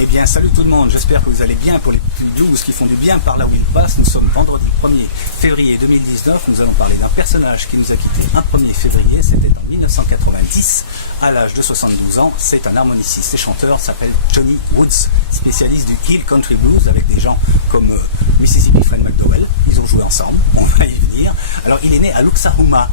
Eh bien, salut tout le monde, j'espère que vous allez bien. Pour les petits blues qui font du bien par là où ils passent, nous sommes vendredi 1er février 2019. Nous allons parler d'un personnage qui nous a quitté un 1er février, c'était en 1990, à l'âge de 72 ans. C'est un harmoniciste et chanteur, s'appelle Johnny Woods, spécialiste du Hill Country Blues, avec des gens comme Mississippi Fred McDowell. Ils ont joué ensemble, on va y venir. Alors, il est né à Luxahoma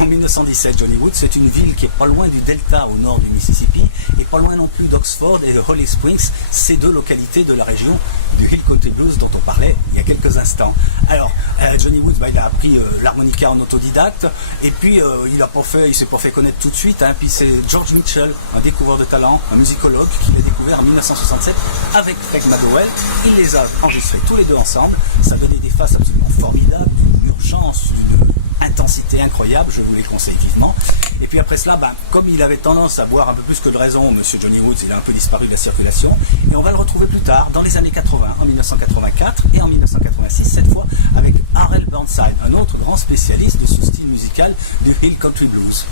en 1917. Johnny Woods, c'est une ville qui est pas loin du Delta au nord du Mississippi et pas loin non plus d'Oxford et de Holly Springs, ces deux localités de la région du Hill Country Blues dont on parlait il y a quelques instants. Alors, Johnny Woods, il a appris l'harmonica en autodidacte et puis il s'est pas fait connaître tout de suite. Puis c'est George Mitchell, un découvreur de talent, un musicologue, qui l'a découvert en 1967 avec Fred McDowell. Il les a enregistrés tous les deux ensemble. Ça donnait des faces absolument formidables, d'une urgence, d'une intensité incroyable, je vous les conseille vivement. Et puis après cela, comme il avait tendance à boire un peu plus que de raison, monsieur Johnny Woods, il a un peu disparu de la circulation, et on va le retrouver plus tard, dans les années 80, en 1984 et en 1986, cette fois avec Harrell Burnside, un autre grand spécialiste de ce style musical du Hill Country Blues.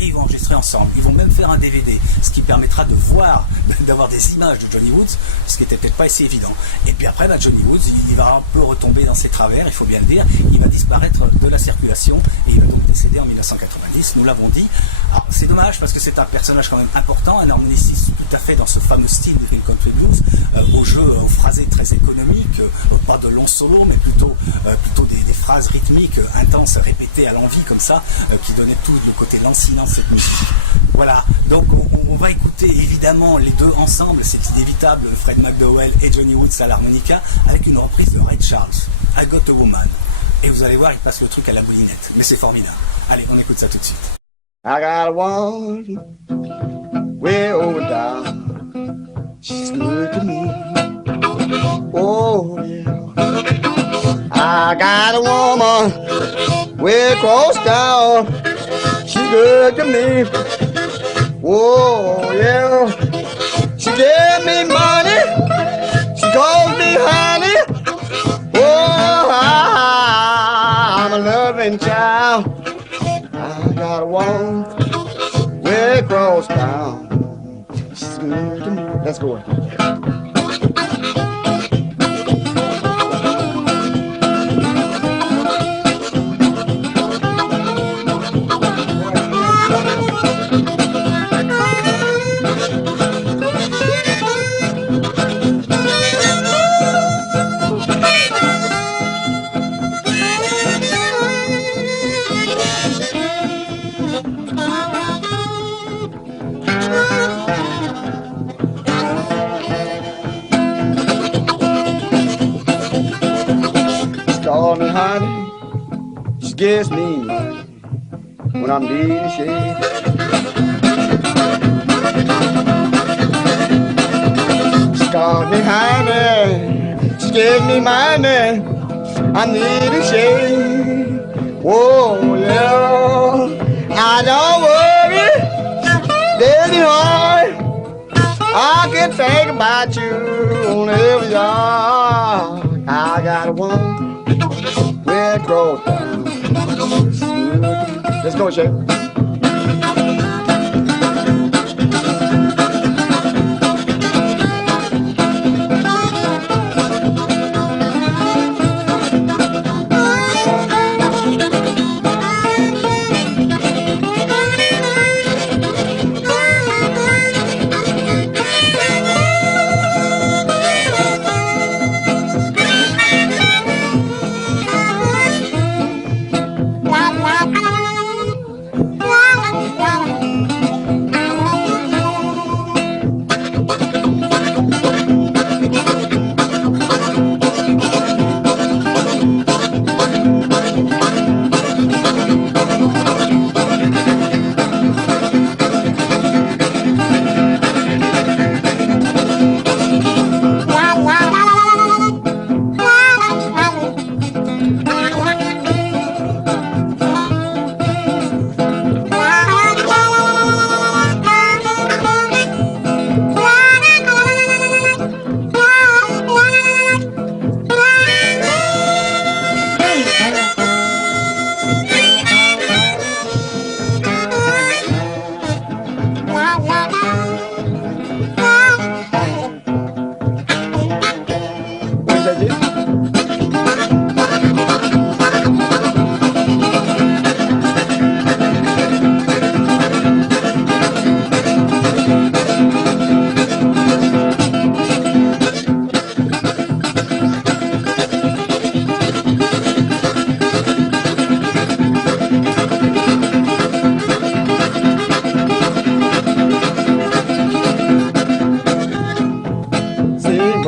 Et ils vont enregistrer ensemble, ils vont même faire un DVD, ce qui permettra de voir, d'avoir des images de Johnny Woods, ce qui n'était peut-être pas assez évident. Et puis après, Johnny Woods, il va un peu retomber dans ses travers, il faut bien le dire, il va disparaître de la circulation, et il va donc décéder en 1990, nous l'avons dit. Alors, c'est dommage parce que c'est un personnage quand même important, un harmoniciste tout à fait dans ce fameux style du Hill Country Blues, au jeu, aux phrasés très économiques, pas de longs solos, mais plutôt des phrases rythmiques intenses, répétées à l'envie comme ça, qui donnaient tout le côté lancinant de cette musique. Voilà, donc on va écouter évidemment les deux ensemble, c'est inévitable, Fred McDowell et Johnny Woods à l'harmonica, avec une reprise de Ray Charles, I Got a Woman. Et vous allez voir, il passe le truc à la moulinette, mais c'est formidable. Allez, on écoute ça tout de suite. I got a woman way over down. She's good to me. Oh yeah. I got a woman way across town. She's good to me. Oh yeah. She gave me money. She calls me honey. Oh, I'm a loving child. I got a woman way across town. She's good to me. Let's go. Call me honey, she gives me money when I'm needing shade. She called me honey, she gives me money, I'm needing shade. Oh yeah, I don't worry, baby boy, I can think about you on every yard. I got a woman. Red Grove. Let's go, Shay.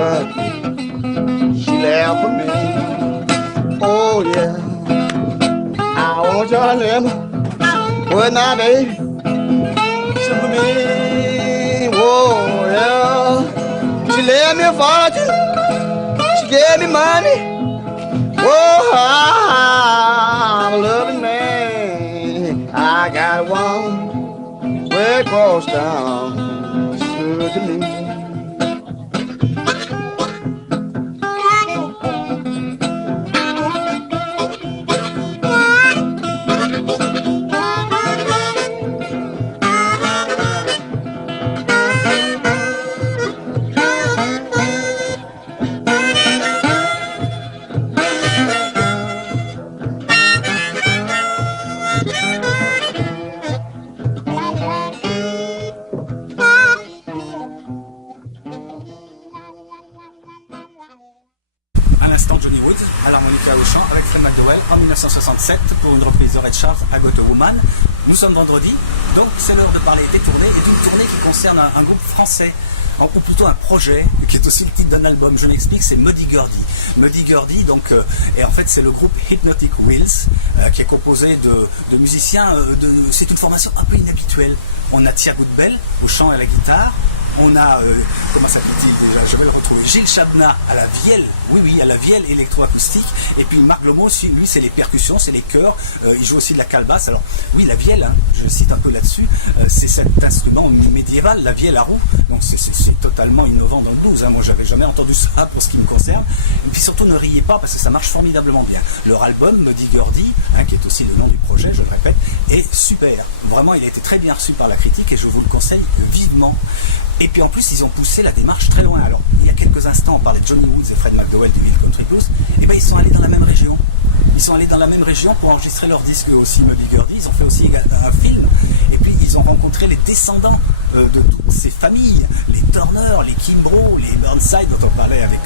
but she left for me. Oh yeah, I want y'all to live with my baby. She for me. Whoa yeah, she left me a fortune. She gave me money. Oh, I'm a loving man. I got one way across town. Good to me. Avec Fred McDowell en 1967 pour une reprise de Ray Charles, I Got a Woman. Nous sommes vendredi, donc c'est l'heure de parler des tournées et d'une tournée qui concerne un groupe français, ou plutôt un projet qui est aussi le titre d'un album. Je m'explique, c'est Muddy Gurdy. Muddy Gurdy, donc, et en fait c'est le groupe Hypnotic Wheels qui est composé de musiciens. C'est une formation un peu inhabituelle. On a Thierry Goudbel au chant et à la guitare. On a, comment s'appelle-t-il déjà? Je vais le retrouver. Gilles Chabna à la vielle, oui, à la vielle électroacoustique. Et puis Marc Lomo, lui, c'est les percussions, c'est les chœurs. Il joue aussi de la calebasse. Alors, oui, la vielle, hein, je cite un peu là-dessus, c'est cet instrument médiéval, la vielle à roue. Donc, c'est totalement innovant dans le blues. Hein. Moi, j'avais jamais entendu ça pour ce qui me concerne. Et puis surtout, ne riez pas parce que ça marche formidablement bien. Leur album, Muddy Gurdy, hein, qui est aussi le nom du projet, je le répète, est super. Vraiment, il a été très bien reçu par la critique et je vous le conseille vivement. Et puis en plus, ils ont poussé la démarche très loin. Alors, il y a quelques instants, on parlait de Johnny Woods et Fred McDowell du Hill Country Blues. Et bien, ils sont allés dans la même région. Ils sont allés dans la même région pour enregistrer leur disque aussi, Muddy Gurdy. Ils ont fait aussi un film. Et puis, ils ont rencontré les descendants de toutes ces familles. Les Turner, les Kimbrough, les Burnside, dont on parlait avec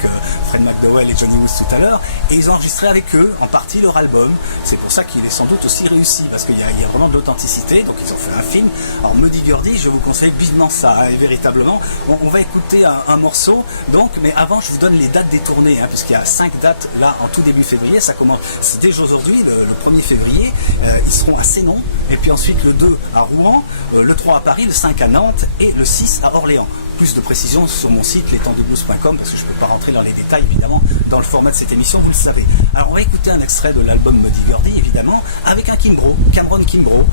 Fred McDowell et Johnny Woods tout à l'heure. Et ils ont enregistré avec eux, en partie, leur album. C'est pour ça qu'il est sans doute aussi réussi, parce qu'il y a vraiment de l'authenticité. Donc, ils ont fait un film. Alors, Muddy Gurdy, je vous conseille vivement ça, hein, et véritablement. On va écouter un morceau, donc, mais avant, je vous donne les dates des tournées, hein, puisqu'il y a 5 dates, là, en tout début février. Ça commence, c'est déjà aujourd'hui, le 1er février. Ils seront à Sénon, et puis ensuite le 2 à Rouen, le 3 à Paris, le 5 à Nantes, et le 6 à Orléans. Plus de précisions sur mon site lestemsdeblues.com parce que je ne peux pas rentrer dans les détails évidemment dans le format de cette émission, vous le savez. Alors on va écouter un extrait de l'album Muddy Gurdy évidemment avec un Cameron Kimbrough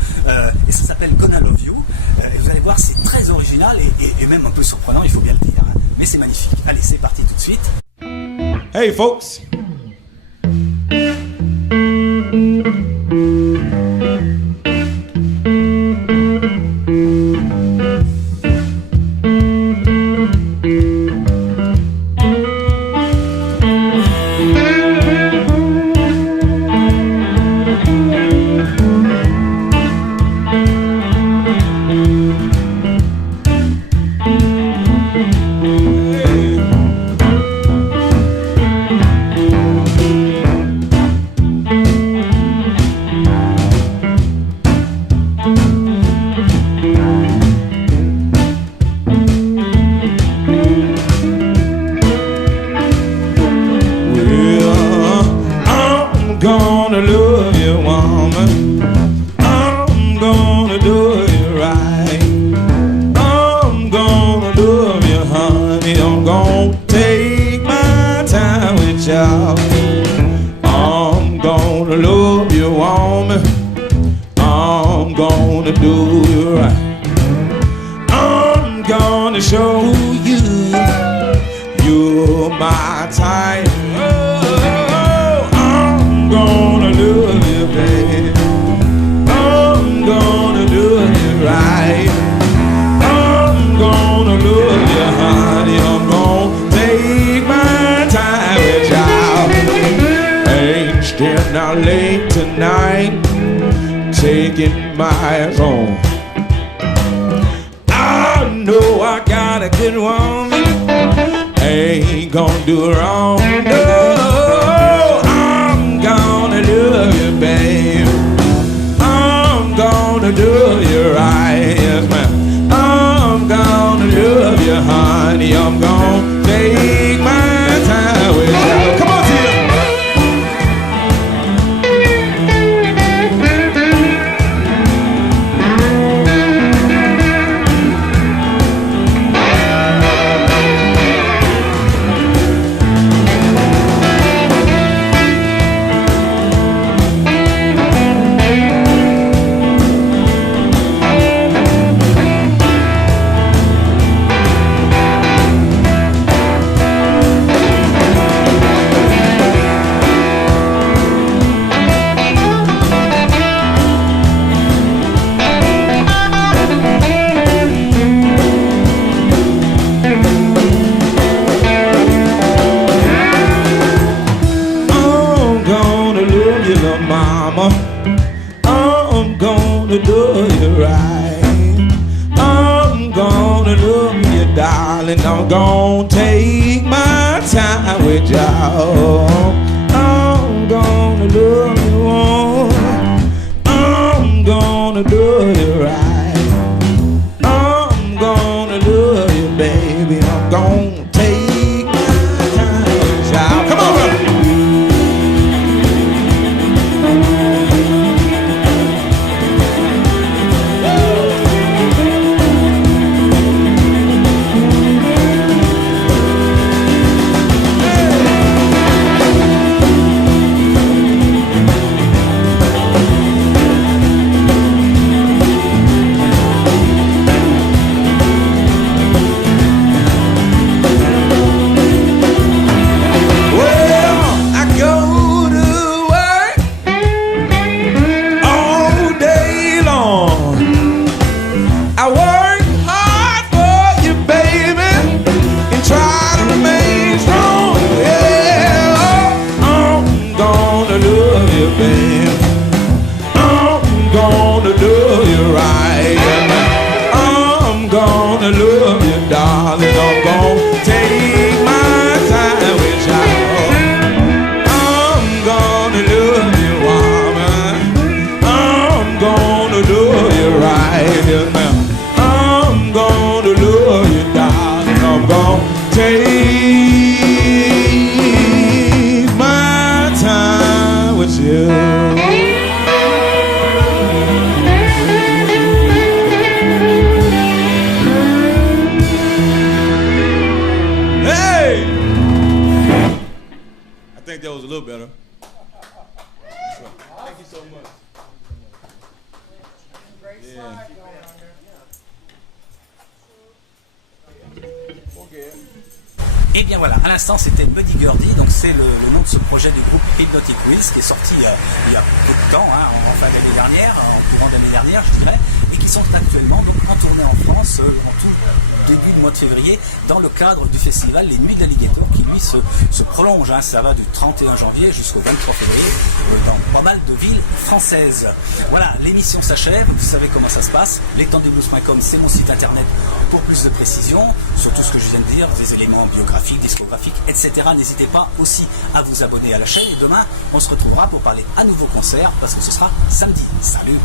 et ça s'appelle Gonna Love You. Et vous allez voir, c'est très original et même un peu surprenant, il faut bien le dire, hein. Mais c'est magnifique. Allez, c'est parti tout de suite. Hey folks. Taking my eyes on. I know I got a good woman. Ain't gonna do her wrong. No, I'm gonna love you, babe. I'm gonna do you right, yes, ma'am. I'm gonna love you, honey. I'm gonna take my take my time with y'all. I'm gonna love you all. I'm gonna do you right. I'm gonna love you, baby. I'm gonna take my time with y'all. Come on, brother. Et bien voilà, à l'instant c'était Buddy Gurdy, donc c'est le nom de ce projet du groupe Hypnotic Wheels qui est sorti il y a peu de temps, en fin d'année dernière, en courant d'année dernière je dirais, et qui sont actuellement donc en tournée en France en tout début du mois de février dans le cadre du festival Les Nuits de l'Alligator qui lui se prolonge, ça va du 31 janvier jusqu'au 23 février dans pas mal de villes françaises. Voilà, l'émission s'achève, vous savez comment ça se passe, lestemsdublues.com c'est mon site internet pour plus de précisions sur tout ce que je viens de dire, des éléments biographiques, discographiques, etc. N'hésitez pas aussi à vous abonner à la chaîne et demain on se retrouvera pour parler à nouveau concert parce que ce sera samedi. Salut!